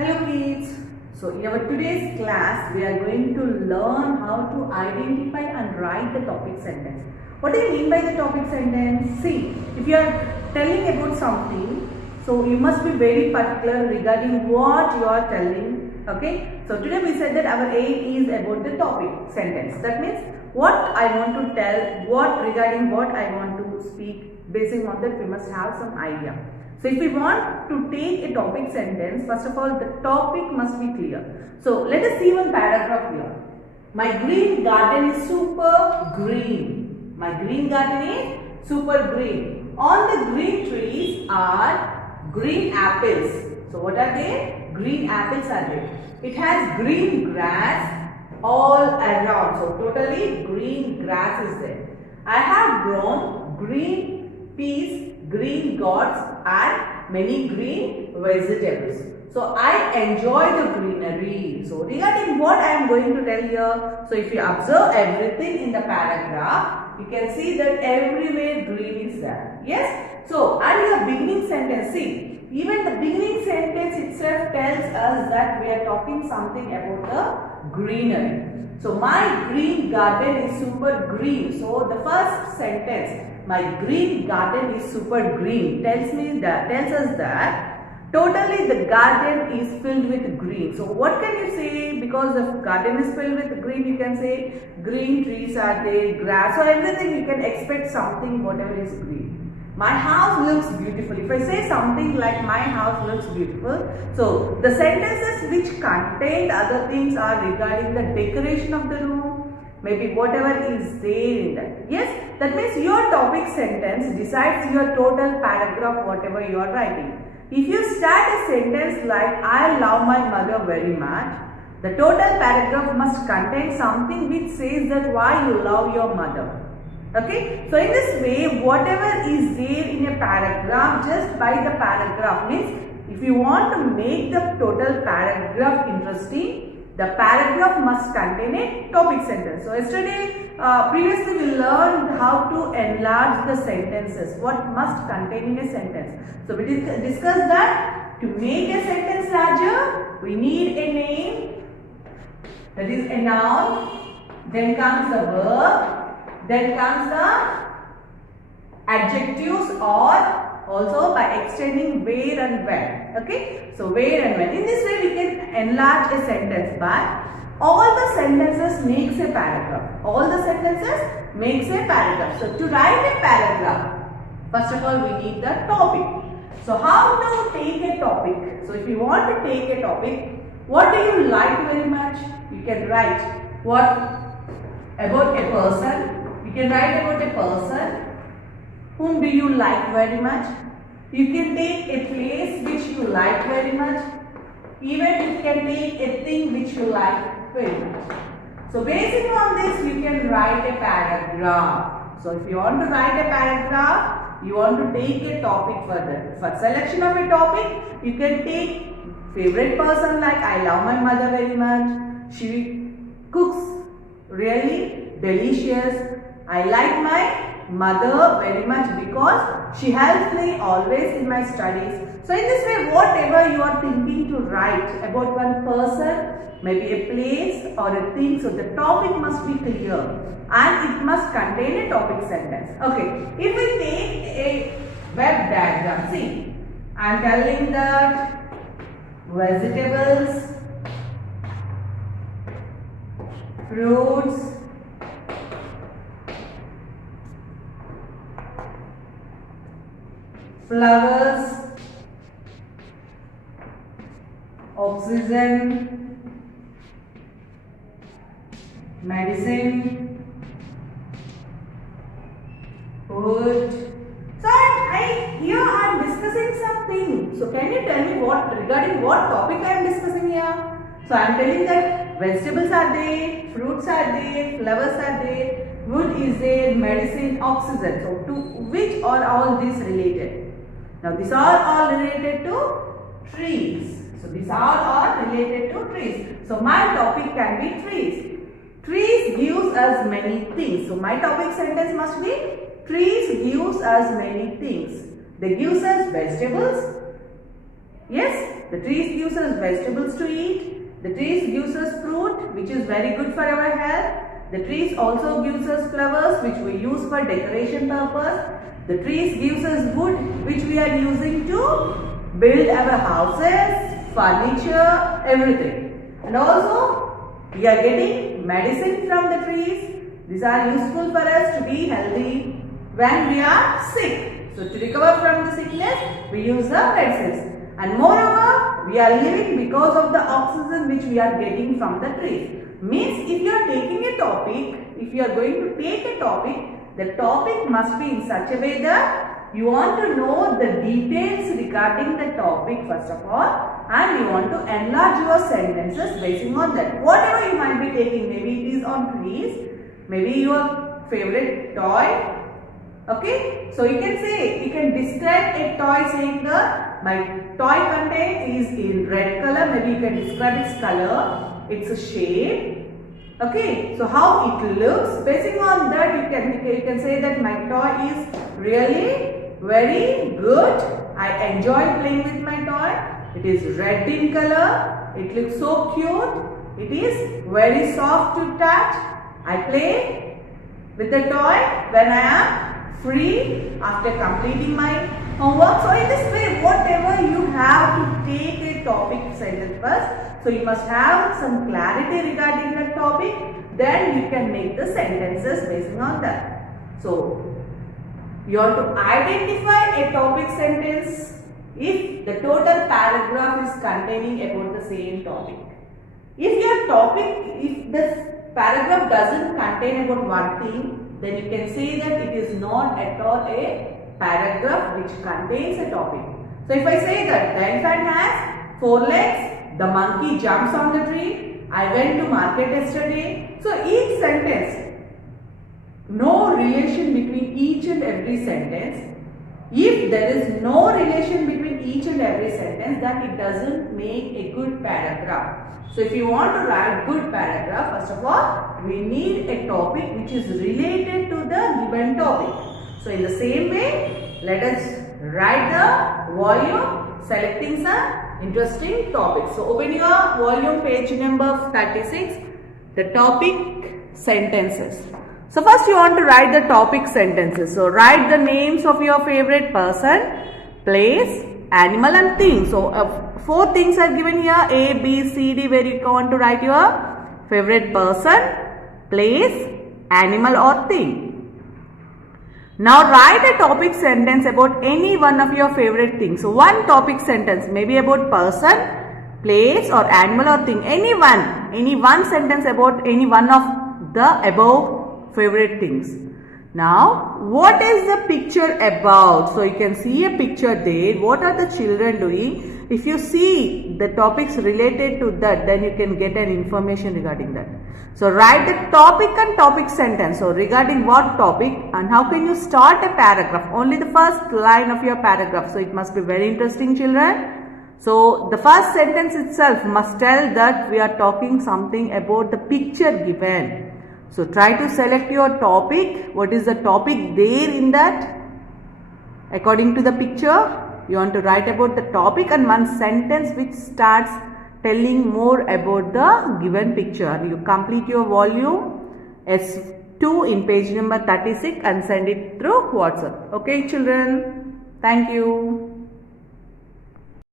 Hello kids. So in our today's class we are going to learn how to identify and write the topic sentence. What do you mean by the topic sentence? See, if you are telling about something, so you must be very particular regarding what you are telling. Okay. So today we said that our aim is about the topic sentence. That means what I want to tell, regarding what I want to speak. Basing on that we must have some idea. So if we want to take a topic sentence, first of all the topic must be clear. So let us see one paragraph here. My green garden is super green. My green garden is super green. On the green trees are green apples. So what are they? Green apples are there. It has green grass all around. So totally green grass is there. I have grown green peas, green gourds and many green vegetables. So I enjoy the greenery. So regarding what I am going to tell here, so if you observe everything in the paragraph, you can see that everywhere green is there. Yes? So and the beginning sentence, see, even the beginning sentence itself tells us that we are talking something about the greenery. So my green garden is super green. So the first sentence, my green garden is super green, tells us that totally the garden is filled with green. So what can you say? Because the garden is filled with green, you can say green trees are there, grass, or everything you can expect something whatever is green. My house looks beautiful. If I say something like my house looks beautiful, so the sentences which contain other things are regarding the decoration of the room, maybe whatever is there in that. Yes, that means your topic sentence decides your total paragraph whatever you are writing. If you start a sentence like I love my mother very much, the total paragraph must contain something which says that why you love your mother. Okay, so in this way whatever is there in a paragraph, just by the paragraph, means if you want to make the total paragraph interesting, the paragraph must contain a topic sentence. So yesterday, previously we learned how to enlarge the sentences, what must contain in a sentence. So we discussed that to make a sentence larger, we need a name, that is a noun, then comes the verb, then comes the adjectives, or also by extending where and when. Okay, so where and when. In this way we can enlarge a sentence, but all the sentences makes a paragraph. All the sentences makes a paragraph. So to write a paragraph, first of all we need the topic. So how to take a topic? So if you want to take a topic, what do you like very much? You can write what about a person. You can write about a person. Whom do you like very much? You can take a place which you like very much. Even you can take a thing which you like very much. So based on this you can write a paragraph. So if you want to write a paragraph, you want to take a topic further. For selection of a topic, you can take favorite person like I love my mother very much. She cooks really delicious. I like my mother very much because she helps me always in my studies. So in this way, whatever you are thinking to write about one person, maybe a place or a thing, so the topic must be clear and it must contain a topic sentence. Okay, if we take a web diagram, see, I am telling that vegetables, fruits, flowers, oxygen, medicine, food. So here I am discussing something. So can you tell me regarding what topic I am discussing here? So I am telling that vegetables are there, fruits are there, flowers are there, wood is there, medicine, oxygen. So to which are all these related? Now these are all related to trees. So these are all related to trees. So my topic can be trees. Trees gives us many things. So my topic sentence must be trees gives us many things. They gives us vegetables, Yes, the trees gives us vegetables to eat. The trees gives us fruit, which is very good for our health. The trees also gives us flowers, which we use for decoration purpose. The trees gives us wood, which we are using to build our houses, furniture, everything. And also, we are getting medicine from the trees. These are useful for us to be healthy when we are sick. So, to recover from the sickness, we use the medicines. And moreover, we are living because of the oxygen which we are getting from the trees. Means if you are taking a topic, if you are going to take a topic, the topic must be in such a way that you want to know the details regarding the topic first of all, and you want to enlarge your sentences based on that. Whatever you might be taking, maybe it is on trees, maybe your favorite toy. Okay, so you can say, you can describe a toy saying that my toy content is in red color. Maybe you can describe its color, its shape. Okay, so how it looks. Based on that, you can say that my toy is really very good. I enjoy playing with my toy. It is red in color. It looks so cute. It is very soft to touch. I play with the toy when I am free after completing my homework. So in this way, whatever you have to take a topic sentence first. So you must have some clarity regarding the topic. Then you can make the sentences based on that. So you have to identify a topic sentence if the total paragraph is containing about the same topic. If your topic, if the paragraph doesn't contain about one thing, then you can say that it is not at all a paragraph which contains a topic. So if I say that the elephant has 4 legs, the monkey jumps on the tree, I went to market yesterday. So each sentence, no relation between each and every sentence. If there is no relation between each and every sentence, then it doesn't make a good paragraph. So if you want to write good paragraph, first of all, we need a topic which is related to the given topic. So in the same way, let us write the volume selecting some interesting topics. So open your volume page number 36, the topic sentences. So first you want to write the topic sentences. So write the names of your favorite person, place, animal and thing. So 4 things are given here, A, B, C, D, where you want to write your favorite person, place, animal or thing. Now write a topic sentence about any one of your favorite things. So one topic sentence, maybe about person, place or animal or thing. Any one sentence about any one of the above favorite things. Now, what is the picture about? So you can see a picture there. What are the children doing? If you see the topics related to that, then you can get an information regarding that. So write the topic and topic sentence. So regarding what topic and how can you start a paragraph? Only the first line of your paragraph. So it must be very interesting, children. So the first sentence itself must tell that we are talking something about the picture given. So try to select your topic. What is the topic there in that? According to the picture, you want to write about the topic and one sentence which starts telling more about the given picture. You complete your volume S2 in page number 36 and send it through WhatsApp. Okay, children? Thank you.